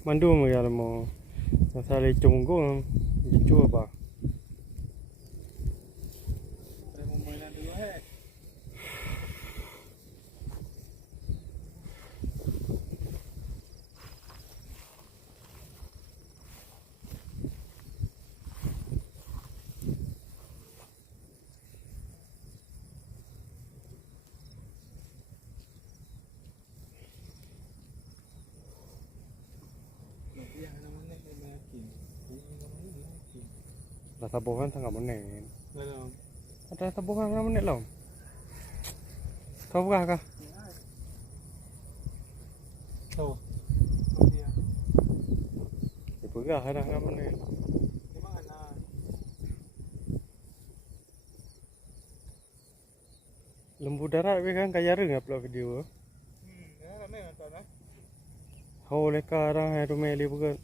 Mandung ya mo. Nasali cunggo dijual ba. Saya mau mainan dulu Yang namanya yakin. Yang namanya yakin. Rasa bohong tengah menit. Dalam. Ada rasa bohong tengah menit lah. Tahu kah? Tahu. Tahu dia. Dipegang ada tengah menit. Memang anak. Lembu darat we kan kaya reng upload video. Ya, ramai kan tuan. Hau leka arang hai tu meli bukan.